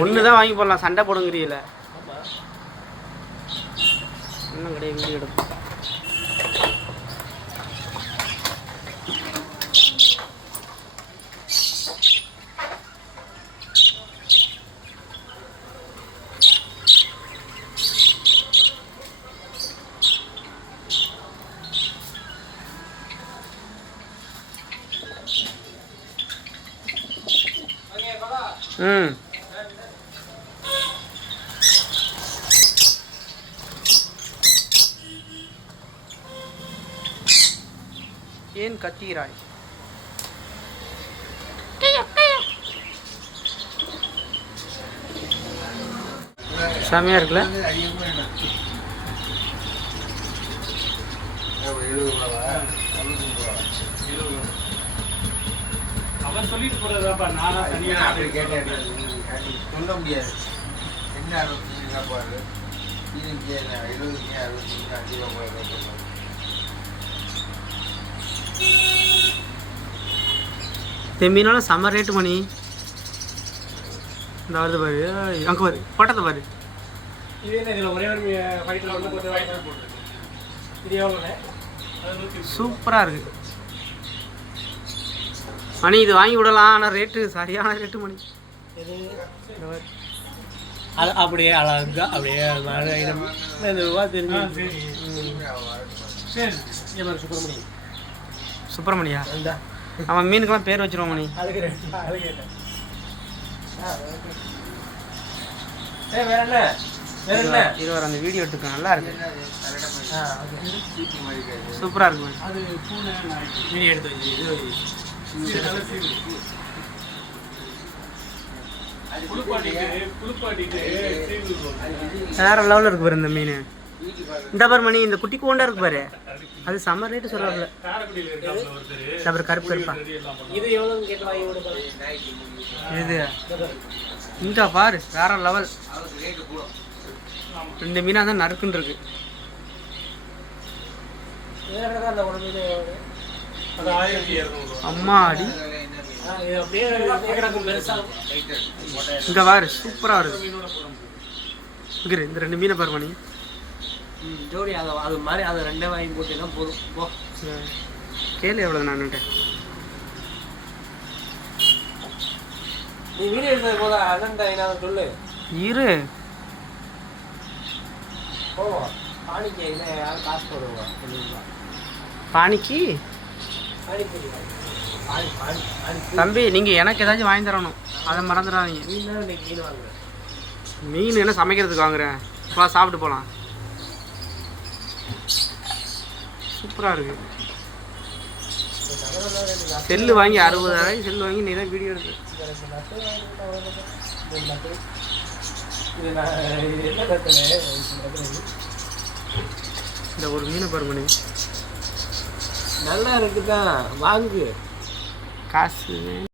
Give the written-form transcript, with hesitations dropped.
ஒன்று தான் வாங்கி போடலாம், சண்டை போடுங்கிறீங்கள. இன்னும் கிடையாது, வீடியோ எடுப்போம். ஏன் கத்திராய்? செமையா இருக்குல்ல? அவன் சொல்லிட்டு போறதாப்பா, நானா தனியா அப்படி கேட்டேன். சொல்ல முடியாது. என்ன 65 பாரு, இது 70 65 ரூபா. மீனால செம்ம ரேட்டு மணி. இந்த வருது பாரு, அங்கே பாரு, பட்டத்தை பாரு. சூப்பராக இருக்கு மணி. இது வாங்கி விடலாம், ஆனால் ரேட்டு சரியான ரேட்டு மணி. அது அப்படியே அழகா அப்படியே ரூபா தெரிஞ்சு. சுப்பிரமணியா? அவன் மீனுக்கெல்லாம் பேர் வச்சிருவான் மணி. இருவர் அந்த வீடியோ எடுத்துக்க நல்லா இருக்கு, சூப்பரா இருக்கு. வேற லெவலில் இருக்கு பாரு இந்த மீன். இந்த பாரு மணி, இந்த குட்டி கோண்டா இருக்கு பாரு, அது செம்ம ரேட்டு சொல்றாங்க. கருப்பு கருப்பா இது இந்த பாரு வேற லெவல். இந்த மீனா தான் நறுக்குன்னு இருக்கு. அம்மாடி இங்க பாரு சூப்பரா இருக்கு. இந்த 2 மீனை பாரு மணி ஜோடி. அது மாதிரி அதை 2 வாங்கி போட்டீங்கன்னா போதும். கேளு எவ்வளவு நான்ட்டு. நீ வீடியோ எடுத்தது போதா அண்ணன்டா சொல்லு. இரு பானிக்கு யாரும் காசு போடுவா? பானிக்கு தம்பி நீங்க எனக்கு ஏதாச்சும் வாங்கி தரணும், அதை மறந்துடாதீங்க. மீன் என்ன சமைக்கிறதுக்கு வாங்குறேன், வா சாப்பிட்டு போகலாம். சூப்பராக இருக்கு. செல்லு வாங்கி 60,000 செல்லு வாங்கி நீ தான் வீடியோ எடுத்து. இந்த ஒரு மீனை பாரு மணி, நல்லா இருக்குதான், வாங்கு. காசு